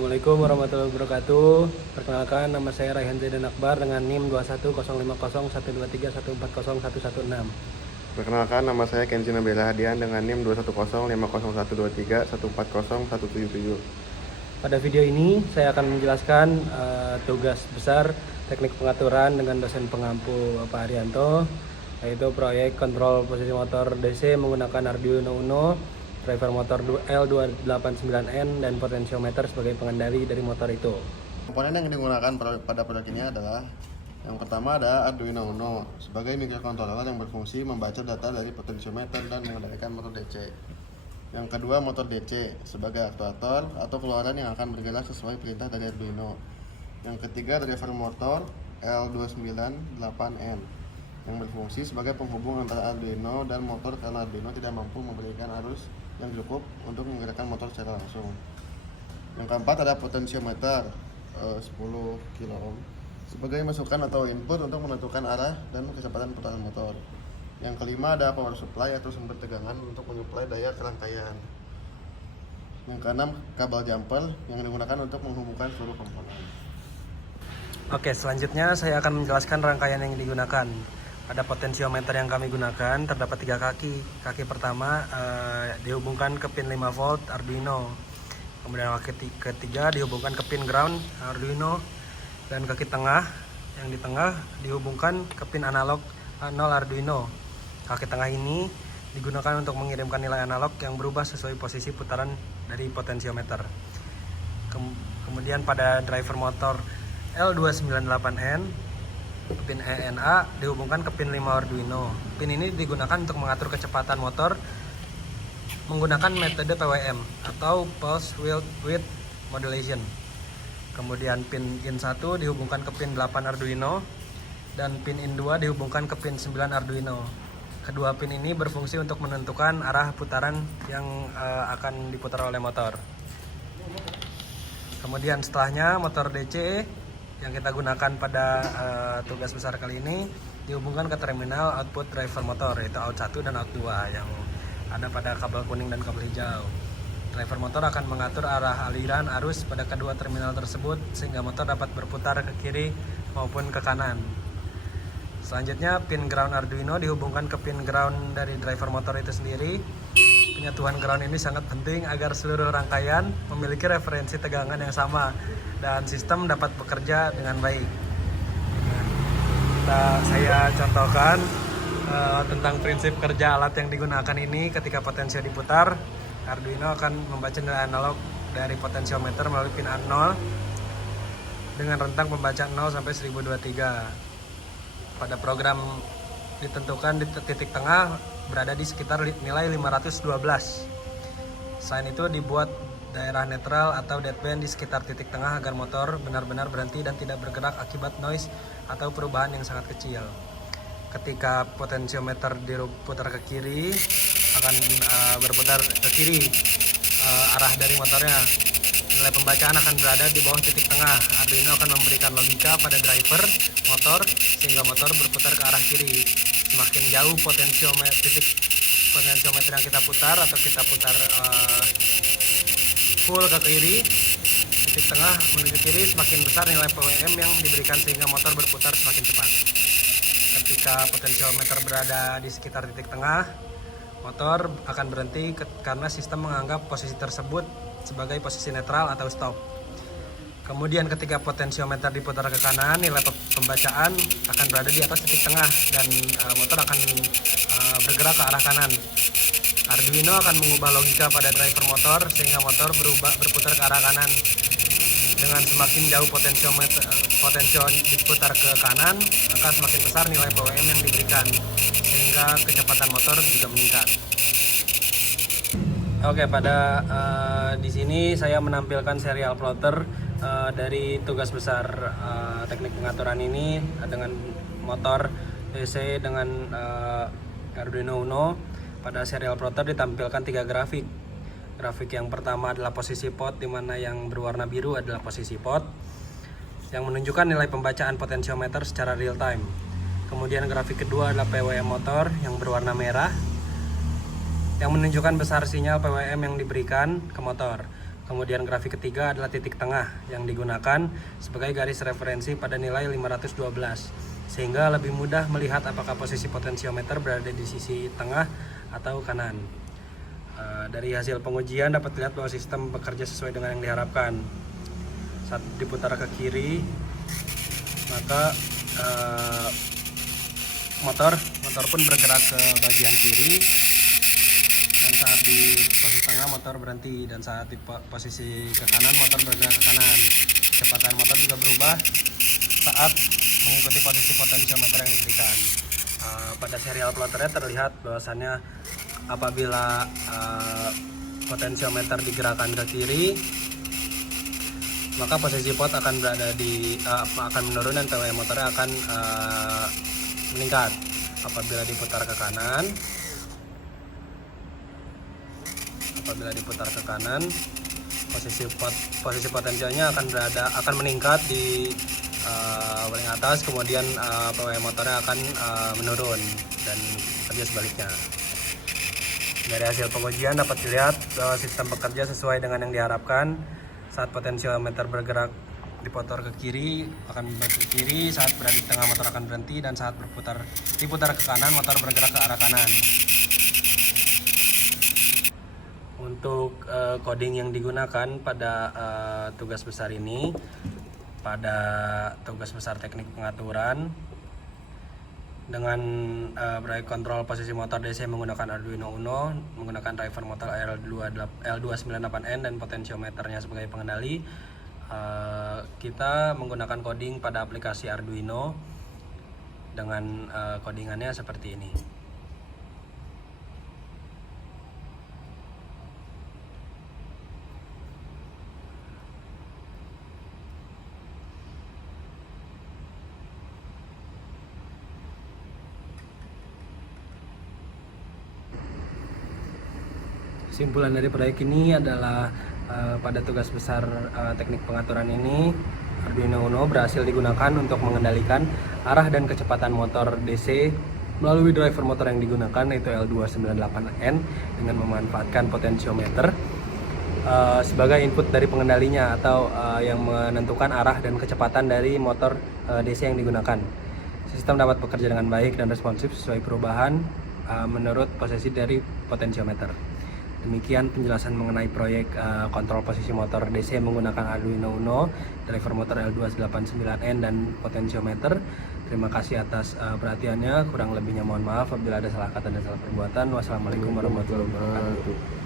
Assalamualaikum warahmatullahi wabarakatuh. Perkenalkan, nama saya Raihan Zaidan Akbar dengan NIM 21050123140140116. Perkenalkan, nama saya Kenzi Nabila Hadian dengan NIM 2105013140177. Pada video ini saya akan menjelaskan tugas besar teknik pengaturan dengan dosen pengampu Bapak Haryanto, yaitu proyek kontrol posisi motor DC menggunakan Arduino Uno, driver motor L289N, dan potensiometer sebagai pengendali dari motor itu. Komponen yang digunakan pada proyek ini adalah yang pertama ada Arduino Uno sebagai microcontroller yang berfungsi membaca data dari potensiometer dan mengendalikan motor DC. Yang kedua, motor DC sebagai aktuator atau keluaran yang akan bergerak sesuai perintah dari Arduino. Yang ketiga, driver motor L298N yang berfungsi sebagai penghubung antara Arduino dan motor karena Arduino tidak mampu memberikan arus yang cukup untuk menggerakkan motor secara langsung. Yang keempat, ada potensiometer 10 kilo sebagai masukan atau input untuk menentukan arah dan kecepatan putaran motor. Yang kelima, ada power supply atau sumber tegangan untuk menyuplai daya ke rangkaian. Yang keenam, kabel jumper yang digunakan untuk menghubungkan seluruh komponen. Oke, selanjutnya saya akan menjelaskan rangkaian yang digunakan. Pada potensiometer yang kami gunakan terdapat 3 kaki. Kaki pertama dihubungkan ke pin 5 volt Arduino. Kemudian kaki ketiga dihubungkan ke pin ground Arduino, dan kaki tengah yang di tengah dihubungkan ke pin analog 0 Arduino. Kaki tengah ini digunakan untuk mengirimkan nilai analog yang berubah sesuai posisi putaran dari potensiometer. Kemudian pada driver motor L298N, pin ENA dihubungkan ke pin 5 Arduino. Pin ini digunakan untuk mengatur kecepatan motor menggunakan metode PWM atau Pulse Width Modulation. Kemudian pin IN 1 dihubungkan ke pin 8 Arduino, dan pin IN 2 dihubungkan ke pin 9 Arduino. Kedua pin ini berfungsi untuk menentukan arah putaran yang akan diputar oleh motor. Kemudian setelahnya motor DC yang kita gunakan pada tugas besar kali ini dihubungkan ke terminal output driver motor, yaitu out 1 dan out 2 yang ada pada kabel kuning dan kabel hijau. Driver motor akan mengatur arah aliran arus pada kedua terminal tersebut sehingga motor dapat berputar ke kiri maupun ke kanan. Selanjutnya, pin ground Arduino dihubungkan ke pin ground dari driver motor itu sendiri. Penyatuan ground ini sangat penting agar seluruh rangkaian memiliki referensi tegangan yang sama dan sistem dapat bekerja dengan baik. Saya contohkan tentang prinsip kerja alat yang digunakan ini. Ketika potensio diputar, Arduino akan membaca nilai analog dari potensiometer melalui pin A0 dengan rentang pembaca 0 sampai 1023. Pada program ditentukan di titik tengah berada di sekitar nilai 512. Selain itu dibuat daerah netral atau deadband di sekitar titik tengah agar motor benar-benar berhenti dan tidak bergerak akibat noise atau perubahan yang sangat kecil. Ketika potensiometer diputar ke kiri, akan berputar ke kiri arah dari motornya. Nilai pembacaan akan berada di bawah titik tengah. Arduino akan memberikan logika pada driver motor sehingga motor berputar ke arah kiri. Semakin jauh titik potensiometer yang kita putar atau kita putar full ke kiri, titik tengah menuju kiri, semakin besar nilai PWM yang diberikan sehingga motor berputar semakin cepat. Ketika potensiometer berada di sekitar titik tengah, motor akan berhenti karena sistem menganggap posisi tersebut sebagai posisi netral atau stop. Kemudian ketika potensiometer diputar ke kanan, nilai pembacaan akan berada di atas titik tengah dan motor akan bergerak ke arah kanan. Arduino akan mengubah logika pada driver motor sehingga motor berputar ke arah kanan. Dengan semakin jauh potensio diputar ke kanan, maka semakin besar nilai PWM yang diberikan sehingga kecepatan motor juga meningkat. Oke, pada di sini saya menampilkan serial plotter dari tugas besar teknik pengaturan ini dengan motor DC dengan Arduino Uno. Pada serial plotter ditampilkan 3 grafik. Grafik yang pertama adalah posisi pot, di mana yang berwarna biru adalah posisi pot yang menunjukkan nilai pembacaan potensiometer secara real time. Kemudian grafik kedua adalah PWM motor yang berwarna merah yang menunjukkan besar sinyal PWM yang diberikan ke motor. Kemudian grafik ketiga adalah titik tengah yang digunakan sebagai garis referensi pada nilai 512, sehingga lebih mudah melihat apakah posisi potensiometer berada di sisi tengah atau kanan. Dari hasil pengujian dapat dilihat bahwa sistem bekerja sesuai dengan yang diharapkan. Saat diputar ke kiri, maka motor pun bergerak ke bagian kiri, dan saat di posisi tengah motor berhenti, dan saat di posisi ke kanan motor bergerak ke kanan. Kecepatan motor juga berubah saat mengikuti posisi potensiometer yang diberikan. Pada serial plotternya terlihat bahwasannya apabila potensiometer digerakkan ke kiri, maka posisi pot akan berada di akan menurun dan PWM motornya akan meningkat. Apabila diputar ke kanan, posisi potensialnya akan meningkat di paling atas, kemudian PWM motornya akan menurun dan kerja sebaliknya. Dari hasil pengujian dapat dilihat bahwa sistem bekerja sesuai dengan yang diharapkan. Saat potensiometer bergerak diputar ke kiri akan bergerak ke kiri, saat berada di tengah motor akan berhenti, dan saat diputar ke kanan motor bergerak ke arah kanan. Untuk coding yang digunakan pada tugas besar ini, pada tugas besar teknik pengaturan, dengan proyek kontrol posisi motor DC menggunakan Arduino Uno, menggunakan driver motor L298N dan potensiometernya sebagai pengendali. Kita menggunakan coding pada aplikasi Arduino dengan codingannya seperti ini. Kesimpulan dari proyek ini adalah pada tugas besar teknik pengaturan ini, Arduino Uno berhasil digunakan untuk mengendalikan arah dan kecepatan motor DC melalui driver motor yang digunakan, yaitu L298N, dengan memanfaatkan potensiometer sebagai input dari pengendalinya atau yang menentukan arah dan kecepatan dari motor DC yang digunakan. Sistem dapat bekerja dengan baik dan responsif sesuai perubahan menurut posisi dari potensiometer. Demikian penjelasan mengenai proyek kontrol posisi motor DC menggunakan Arduino Uno, driver motor L289N dan potensiometer. Terima kasih atas perhatiannya. Kurang lebihnya mohon maaf apabila ada salah kata dan salah perbuatan. Wassalamualaikum warahmatullahi wabarakatuh.